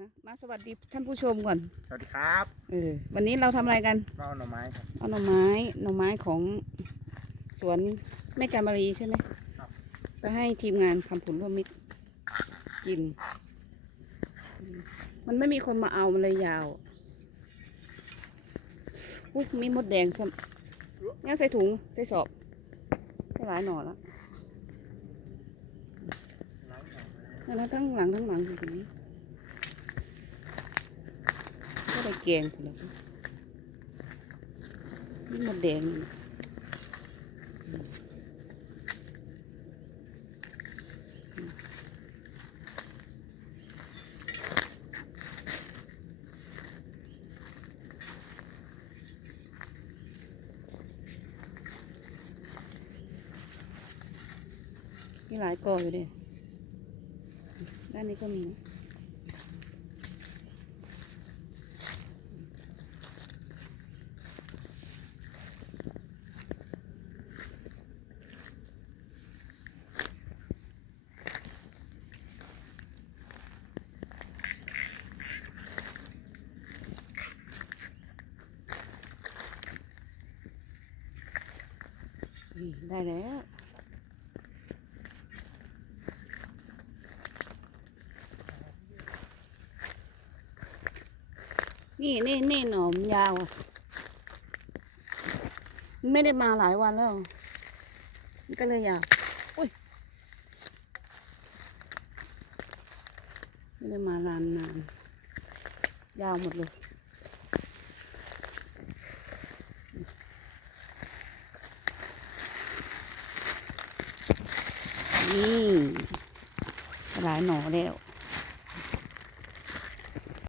นะมาสวัสดีท่านผู้ชมก่อน สวัสดีครับเออวันนี้เราทำอะไรกัน ก็เอาหน่อไม้ครับ เอาหน่อไม้หน่อไม้ของสวนแม่กามารีใช่ไหมครับ ไปให้ทีมงานคำผุนร่วมมิตรกินอืมมันไม่มีคนมาเอามันเลยยาวอุ้ยมีมดแดงซ้ำงั้นใส่ถุงใส่สอบได้หลายหน่อแล้วล้างหน่อไม้นั่นนะทั้งหลังทั้งหลังอยู่ตรงนี้ก็ได้ แกงคุณแล้วนี่มดแดงมีหลายกออยู่เด้ด้านนี้ก็มีนะ ได้แล้วนี่นี่นี่หนอมยาวไม่ได้มาหลายวันแล้ว ก็เลยยาวอุ้ยไม่ได้มานานนานยาวหมดเลย นี่หลายหน่อแล้ว